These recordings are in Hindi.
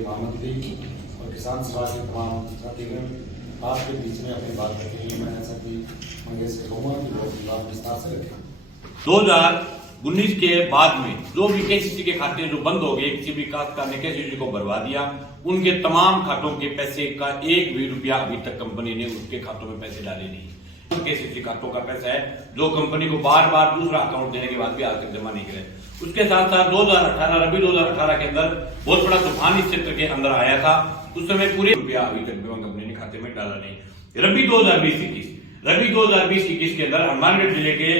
महामंत्री और किसान सभा के तमाम साथीगण आपके बीच में अपनी बात रखेंगे। मैं ऐसा कि मंगेश कहूँगा कि बहुत बात विस्तार से रखें। 2019 के बाद में जो भी केसीसी के खाते जो बंद हो गए, किसी भी काश्तकार ने केसीसी को भरवा दिया, उनके तमाम खातों के पैसे का एक भी रुपया अभी तक कंपनी ने उसके खातों में पैसे डाले नहीं। केसीसी खातों का पैसा है जो कंपनी को बार बार दूसरा अकाउंट देने के बाद भी आज तक जमा नहीं करे। उसके साथ साथ 2018 रबी 2018 के अंदर बहुत बड़ा तूफान इस क्षेत्र के अंदर आया था। उस समय पूरे रुपया अभी तक बीमा कंपनी ने खाते में डाला नहीं। रबी 2020-21 के अंदर हनुमानगढ़ जिले के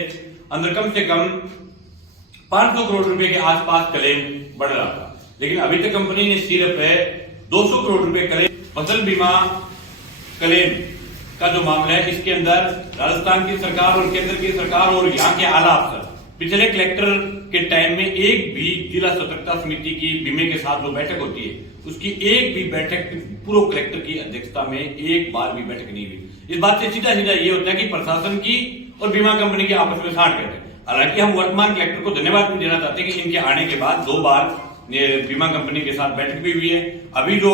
अंदर कम से कम 500 करोड़ रुपए के आसपास क्लेम बढ़ रहा था, लेकिन अभी तक कंपनी ने सिर्फ 200 करोड़ रुपए क्लेम फसल बीमा क्लेम का जो मामला है, इसके अंदर राजस्थान की सरकार और केंद्र की सरकार और यहाँ के आला अफसर पिछले कलेक्टर के टाइम में एक भी जिला सतर्कता समिति की बीमे के साथ जो बैठक होती है, उसकी एक भी बैठक पूर्व कलेक्टर की अध्यक्षता में एक बार भी बैठक नहीं हुई। इस बात से सीधा सीधा ये होता है कि प्रशासन की और बीमा कंपनी के आपस में साठ करते हैं। हालांकि हम वर्तमान कलेक्टर को धन्यवाद भी देना चाहते हैं कि इनके आने के बाद 2 बार बीमा कंपनी के साथ बैठक भी हुई है। अभी जो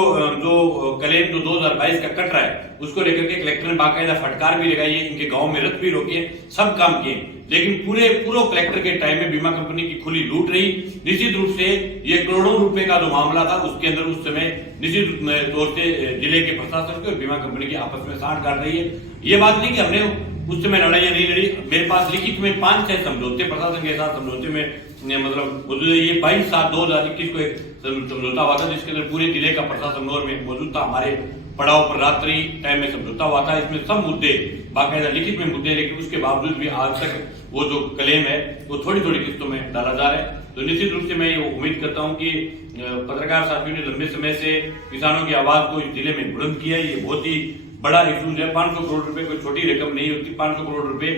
क्लेम जो 2022 का कट रहा है, उसको लेकर के कलेक्टर ने बाकायदा फटकार भी लगाई है, इनके गांव में रथ भी रोके, सब काम किए, लेकिन पूरे कलेक्टर के टाइम में बीमा कंपनी की खुली लूट रही। निश्चित रूप से ये करोड़ों रुपए का जो मामला था, उसके अंदर उस समय निश्चित तौर से जिले के प्रशासन की और बीमा कंपनी की आपस में साठ काट रही है। ये बात नहीं कि हमने उस समय लड़ाइयां नहीं लड़ी। मेरे पास लिखित में 5-6 समझौते प्रशासन के साथ समझौते में मतलब ये 22/7/2021 को एक समझौता हुआ था, जिसके अंदर पूरे जिले का प्रशासन में मौजूद था। हमारे पड़ाव पर रात्रि टाइम में समझौता हुआ था। इसमें सब मुद्दे बाकायदा लिखित में मुद्दे, लेकिन उसके बावजूद भी आज तक वो जो क्लेम है वो थोड़ी थोड़ी किस्तों में डाला जा रहा है। तो निश्चित रूप से मैं ये उम्मीद करता हूँ कि पत्रकार साथियों ने लंबे समय से किसानों की आवाज को इस जिले में बुलंद किया है। ये बहुत ही बड़ा इशूज है। 500 करोड़ रुपए कोई छोटी रकम नहीं होती। 500 करोड़ रुपए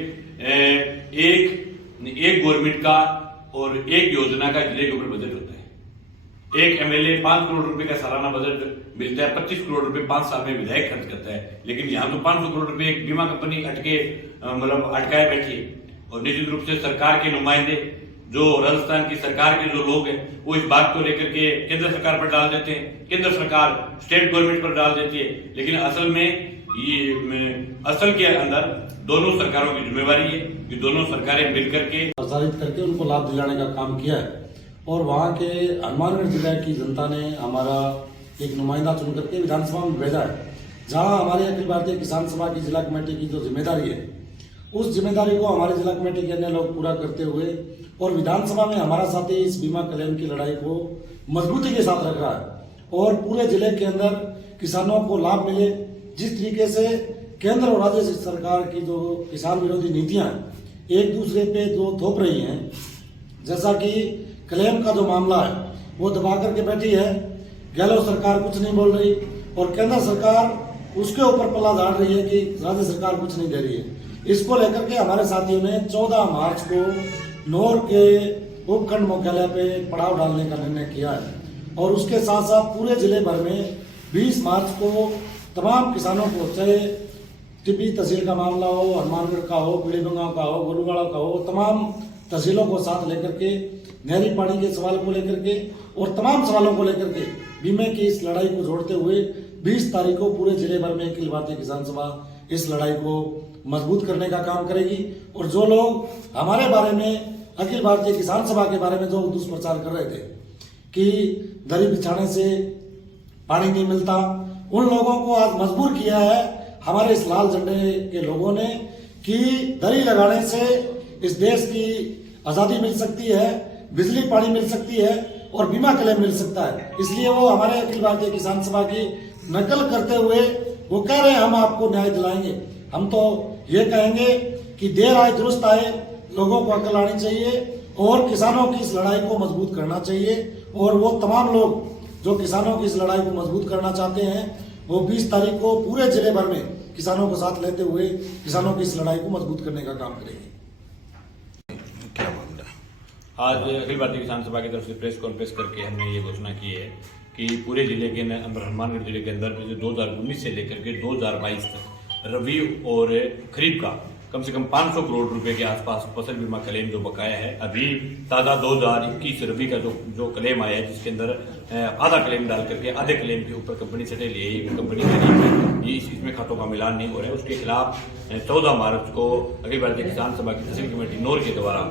एक गवर्नमेंट का और एक योजना का जिले के ऊपर बजट होता है। एक एमएलए 5 करोड़ रुपए का सालाना बजट मिलता है, 25 करोड़ रुपए 5 साल में विधायक खर्च करता है, लेकिन यहाँ तो 500 करोड़ रुपए एक बीमा कंपनी अटकाए बैठी है। और निश्चित रूप से सरकार के नुमाइंदे जो राजस्थान की सरकार के जो लोग हैं, वो इस बात को लेकर के केंद्र सरकार पर डाल देते हैं, केंद्र सरकार स्टेट गवर्नमेंट पर डाल देती है, लेकिन असल के अंदर दोनों सरकारों की जिम्मेवारी है कि दोनों सरकारें मिलकर के प्रसारित करके उनको लाभ दिलाने का काम किया है। और वहाँ के हनुमानगढ़ जिले की जनता ने हमारा एक नुमाइंदा चुन करके विधानसभा में भेजा है, जहाँ हमारे अखिल भारतीय किसान सभा की जिला कमेटी की जो जिम्मेदारी है, उस जिम्मेदारी को हमारे जिला कमेटी के अन्य लोग पूरा करते हुए और विधानसभा में हमारा साथी इस बीमा क्लेम की लड़ाई को मजबूती के साथ रख रहा है और पूरे जिले के अंदर किसानों को लाभ मिले। जिस तरीके से केंद्र और राज्य सरकार की जो किसान विरोधी नीतियां एक दूसरे पे जो थोप रही हैं, जैसा कि क्लेम का जो मामला है वो दबा करके बैठी है, गहलोत सरकार कुछ नहीं बोल रही और केंद्र सरकार उसके ऊपर पल्ला झाड़ रही है कि राज्य सरकार कुछ नहीं दे रही है। इसको लेकर के हमारे साथियों ने 14 मार्च को नौर के उपखंड मुख्यालय पे पड़ाव डालने का निर्णय किया है और उसके साथ साथ पूरे जिले भर में 20 मार्च को तमाम किसानों को, चाहे टिब्बी तहसील का मामला हो, हनुमानगढ़ का हो, पीलीभंगा का हो, गोलूवाड़ा का हो, तमाम तहसीलों को साथ लेकर के नहरी पानी के सवाल को लेकर के और तमाम सवालों को लेकर के बीमे की इस लड़ाई को जोड़ते हुए 20 तारीख को पूरे जिले भर में अखिल भारतीय किसान सभा इस लड़ाई को मजबूत करने का काम करेगी। और जो लोग हमारे बारे में, अखिल भारतीय किसान सभा के बारे में जो दुष्प्रचार कर रहे थे कि दरी बिछाने से पानी नहीं मिलता, उन लोगों को आज मजबूर किया है हमारे इस लाल झंडे के लोगों ने कि दरी लगाने से इस देश की आजादी मिल सकती है, बिजली पानी मिल सकती है और बीमा क्लेम मिल सकता है। इसलिए वो हमारे अखिल भारतीय किसान सभा की नकल करते हुए वो कह रहे हैं हम आपको न्याय दिलाएंगे। हम तो ये कहेंगे कि देर आए दुरुस्त आए, लोगों को अकल आनी चाहिए और किसानों की इस लड़ाई को मजबूत करना चाहिए। और वो तमाम लोग जो किसानों की इस लड़ाई को मजबूत करना चाहते हैं, वो 20 तारीख को पूरे जिले भर में किसानों को साथ लेते हुए किसानों की इस लड़ाई को मजबूत करने का काम करेंगे। आज अखिल भारतीय किसान सभा की तरफ से प्रेस कॉन्फ्रेंस करके हमने ये घोषणा की है कि पूरे जिले के अंदर, हनुमानगढ़ जिले के अंदर 2019 से लेकर के 2022 तक रबी और खरीफ का कम से कम 500 करोड़ रुपए के आसपास फसल बीमा क्लेम जो बकाया है। अभी ताज़ा 2021 रबी का जो क्लेम आया है, जिसके अंदर आधा क्लेम डाल करके आधे क्लेम के ऊपर कंपनी से ले ली, कंपनी कह रही है कि इसमें खातों का मिलान नहीं हो रहा है। उसके खिलाफ 14 मार्च को अखिल भारतीय किसान सभा की तहसील कमेटी नौर के द्वारा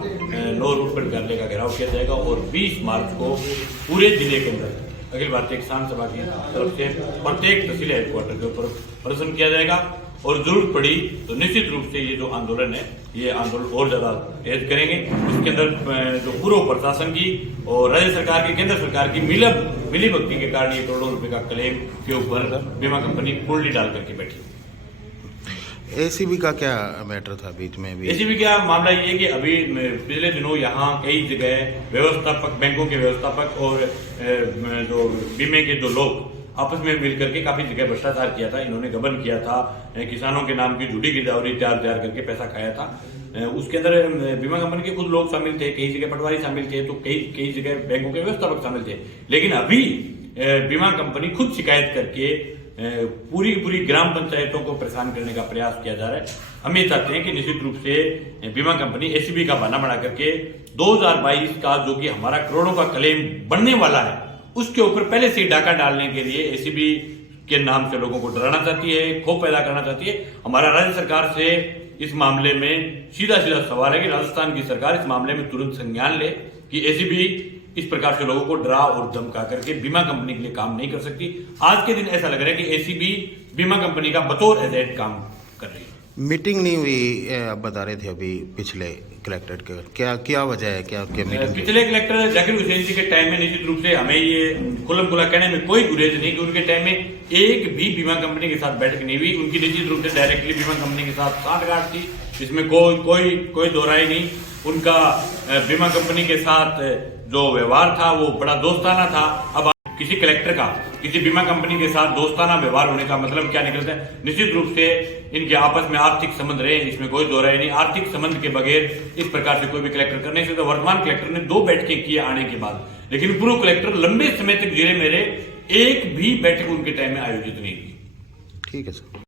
नौर रूट करने का घेराव किया जाएगा और 20 मार्च को पूरे जिले के अंदर अखिल भारतीय किसान सभा की तरफ से प्रत्येक तहसील हेडक्वार्टर के ऊपर प्रदर्शन किया जाएगा और जरूरत पड़ी तो निश्चित रूप से ये जो आंदोलन है, ये आंदोलन और ज्यादा तेज करेंगे। इसके अंदर जो पूर्व प्रशासन की और राज्य सरकार की, केंद्र सरकार की मिलीभगती के कारण ये करोड़ों रुपए का क्लेम के ऊपर बीमा कंपनी कुंडली डाल करके बैठी। एसीबी का क्या मैटर था बीच में भी? एसीबी का मामला ये है कि अभी पिछले दिनों यहाँ कई जगह व्यवस्थापक, बैंकों के व्यवस्थापक और जो बीमे के जो लोग आपस में मिलकर के काफी जगह भ्रष्टाचार किया था। इन्होंने गबन किया था, किसानों के नाम की झूठी गिरदावरी तैयार करके पैसा खाया था। उसके अंदर बीमा कंपनी के कुछ लोग शामिल थे, कई जगह पटवारी शामिल थे, तो कई जगह बैंकों के व्यवस्थापक शामिल थे। लेकिन अभी बीमा कंपनी खुद शिकायत करके पूरी ग्राम पंचायतों को परेशान करने का प्रयास किया जा रहा है। हम ये चाहते हैं कि निश्चित रूप से बीमा कंपनी एसीबी का बहाना बना करके 2022 का जो कि हमारा करोड़ों का क्लेम बनने वाला है, उसके ऊपर पहले से डाका डालने के लिए एसीबी के नाम से लोगों को डराना चाहती है, खौफ पैदा करना चाहती है। हमारा राज्य सरकार से इस मामले में सीधा सवाल है कि राजस्थान की सरकार इस मामले में तुरंत संज्ञान ले कि एसीबी इस प्रकार से लोगों को डरा और धमका करके बीमा कंपनी के लिए काम नहीं कर सकती। आज के दिन ऐसा लग रहा है कि एसीबी बीमा कंपनी का बतौर एजेंट काम कर रही है। मीटिंग नहीं हुई, आप बता रहे थे अभी पिछले कलेक्टर के, क्या वजह है, क्या मीटिंग? पिछले कलेक्टर जाकिर हुसैन जी के टाइम में निश्चित रूप से हमें ये खुल्लम खुला कहने में कोई गुरेज नहीं कि उनके टाइम में एक भी बीमा कंपनी के साथ बैठक नहीं हुई। उनकी निश्चित रूप से डायरेक्टली बीमा कंपनी के साथ साठगांठ थी, इसमें कोई दोहराई नहीं। उनका बीमा कंपनी के साथ जो व्यवहार था वो बड़ा दोस्ताना था। अब किसी कलेक्टर का किसी बीमा कंपनी के साथ दोस्ताना व्यवहार होने का मतलब क्या निकलता है? निश्चित रूप से इनके आपस में आर्थिक संबंध रहे, इसमें कोई दो राय नहीं। आर्थिक संबंध के बगैर इस प्रकार से कोई भी कलेक्टर कर नहीं सकता। वर्तमान कलेक्टर ने 2 बैठकें की आने के बाद, लेकिन पूर्व कलेक्टर लंबे समय तक जिले में रहे, एक भी बैठक उनके टाइम में आयोजित नहीं की। ठीक है सर।